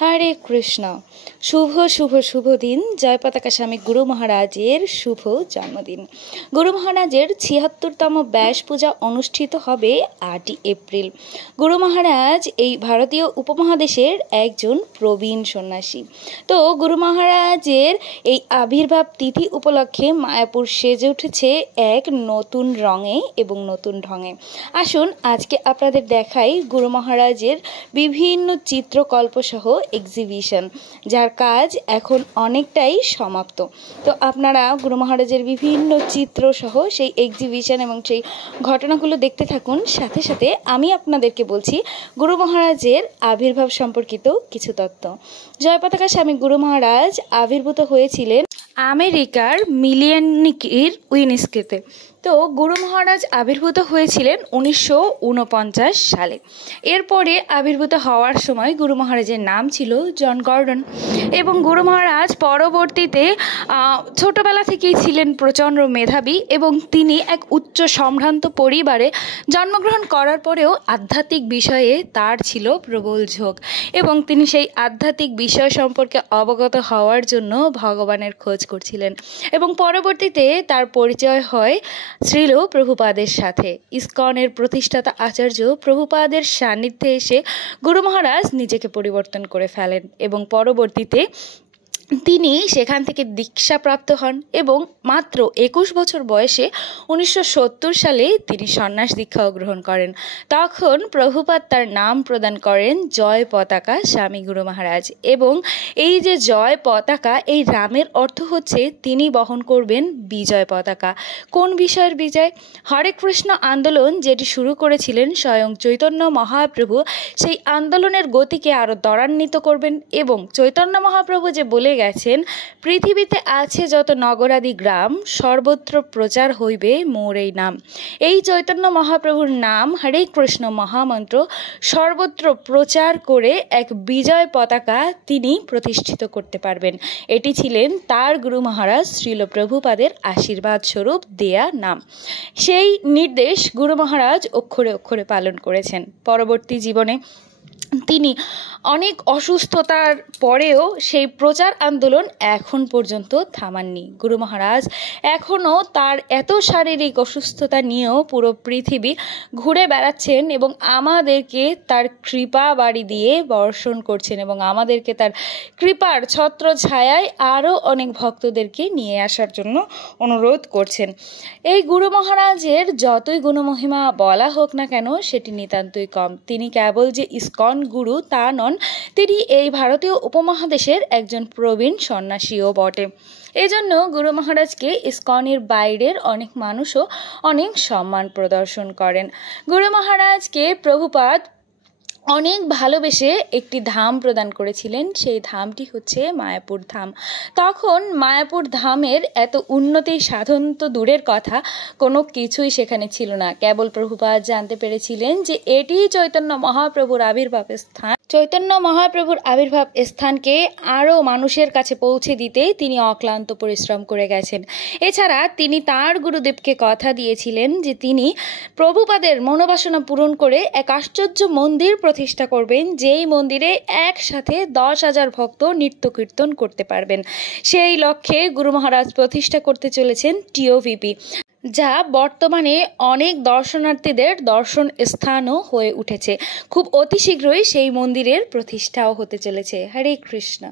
হরে কৃষ্ণ। শুভ শুভ শুভ দিন। জয় পতাকা স্বামী গুরু মহারাজের শুভ জন্মদিন। গুরু মহারাজের ৭৬তম ব্যাস পূজা অনুষ্ঠিত হবে ৮ই এপ্রিল। গুরু মহারাজ এই ভারতীয় উপমহাদেশের একজন প্রবীণ সন্ন্যাসী। তো গুরু মহারাজের এই আবির্ভাব তিথি উপলক্ষে মায়াপুর সেজে উঠেছে এক নতুন রঙে এবং নতুন ঢঙে। আসুন আজকে আপনাদের দেখাই গুরু মহারাজের বিভিন্ন চিত্রকল্প সহ এক্সিবিশন, যার কাজ এখন অনেকটাই সমাপ্ত। তো আপনারা গুরু মহারাজের বিভিন্ন চিত্র সহ সেই এক্সিবিশন এবং সেই ঘটনাগুলো দেখতে থাকুন। সাথে সাথে আমি আপনাদেরকে বলছি গুরু মহারাজের আবির্ভাব সম্পর্কিত কিছু তথ্য। জয় পতাকা স্বামী গুরু মহারাজ আবির্ভূত হয়েছিলেন আমেরিকার মিলিয়ানিকির উইনিস্কিতে। তো গুরু মহারাজ আবির্ভূত হয়েছিলেন 1949 সালে। এরপরে আবির্ভূত হওয়ার সময় গুরু মহারাজের নাম ছিল জন গর্ডন, এবং গুরু মহারাজ পরবর্তীতে ছোটবেলা থেকেই ছিলেন প্রচণ্ড মেধাবী, এবং তিনি এক উচ্চ সম্ভ্রান্ত পরিবারে জন্মগ্রহণ করার পরেও আধ্যাত্মিক বিষয়ে তার ছিল প্রবল ঝোঁক, এবং তিনি সেই আধ্যাত্মিক বিষয় সম্পর্কে অবগত হওয়ার জন্য ভগবানের খোঁজ করছিলেন। এবং পরবর্তীতে তার পরিচয় হয় শ্রীল প্রভুপাদের সাথে। ইসকনের প্রতিষ্ঠাতা আচার্য প্রভুপাদের সান্নিধ্যে এসে গুরু মহারাজ নিজেকে পরিবর্তন করে ফেলেন, এবং পরবর্তীতে তিনি সেখান থেকে দীক্ষাপ্রাপ্ত হন, এবং মাত্র 21 বছর বয়সে 1970 সালে তিনি সন্ন্যাস দীক্ষাও গ্রহণ করেন। তখন প্রভুপাদ তার নাম প্রদান করেন জয় পতাকা স্বামী গুরু মহারাজ। এবং এই যে জয় পতাকা, এই নামের অর্থ হচ্ছে তিনি বহন করবেন বিজয় পতাকা। কোন বিষয়ের বিজয়? হরে কৃষ্ণ আন্দোলন যেটি শুরু করেছিলেন স্বয়ং চৈতন্য মহাপ্রভু, সেই আন্দোলনের গতিকে আরও ত্বরান্বিত করবেন। এবং চৈতন্য মহাপ্রভু যে বলে গেছেন, পৃথিবীতে আছে যত নগরাদি গ্রাম, সর্বত্র প্রচার হইবে মোর এই নাম। এই চৈতন্য মহাপ্রভুর নাম হরে কৃষ্ণ মহামন্ত্র সর্বত্র প্রচার করে এক বিজয় পতাকা তিনি প্রতিষ্ঠিত করতে পারবেন। এটি ছিলেন তার গুরু মহারাজ শ্রীল প্রভুপাদের আশীর্বাদ স্বরূপ দেয়া নাম। সেই নির্দেশ গুরু মহারাজ অক্ষরে অক্ষরে পালন করেছেন। পরবর্তী জীবনে তিনি অনেক অসুস্থতার পরেও সেই প্রচার আন্দোলন এখন পর্যন্ত থামাননি। গুরু মহারাজ এখনও তার এত শারীরিক অসুস্থতা নিয়েও পুরো পৃথিবী ঘুরে বেড়াচ্ছেন, এবং আমাদেরকে তার কৃপা বাড়ি দিয়ে বর্ষণ করছেন, এবং আমাদেরকে তার কৃপার ছত্র ছায়ায় আরও অনেক ভক্তদেরকে নিয়ে আসার জন্য অনুরোধ করছেন। এই গুরু মহারাজের যতই গুণমহিমা বলা হোক না কেন, সেটি নিতান্তই কম। তিনি কেবল যে ইসকন গুরু তা নন, তিনি এই ভারতীয় উপমহাদেশের একজন প্রবীণ সন্ন্যাসীও বটে। এজন্য গুরু মহারাজকে ইসকনের বাইরের অনেক মানুষও অনেক সম্মান প্রদর্শন করেন। গুরু মহারাজকে প্রভুপাদ অনেক ভালোবেসে একটি ধাম প্রদান করেছিলেন। সেই ধামটি হচ্ছে মায়াপুর ধাম। তখন মায়াপুর ধামের এত উন্নতি সাধন তো দূরের কথা, কোনো কিছুই সেখানে ছিল না। কেবল প্রভুপাদ জানতে পেরেছিলেন যে এটি চৈতন্য মহাপ্রভুর আবির্ভাব স্থান। চৈতন্য মহাপ্রভুর আবির্ভাব স্থানকে আরও মানুষের কাছে পৌঁছে দিতে তিনি অক্লান্ত পরিশ্রম করে গেছেন। এছাড়া তিনি তার গুরুদেবকে কথা দিয়েছিলেন যে তিনি প্রভুপাদের মনোবাসনা পূরণ করে এক আশ্চর্য মন্দির প্রতিষ্ঠা করবেন, যেই মন্দিরে একসাথে 10,000 ভক্ত নৃত্য কীর্তন করতে পারবেন। সেই লক্ষ্যে গুরু মহারাজ প্রতিষ্ঠা করতে চলেছেন টিওভিপি, যা বর্তমানে অনেক দর্শনার্থীদের দর্শন স্থানও হয়ে উঠেছে। খুব অতি শীঘ্রই সেই মন্দিরের প্রতিষ্ঠাও হতে চলেছে। হরে কৃষ্ণ।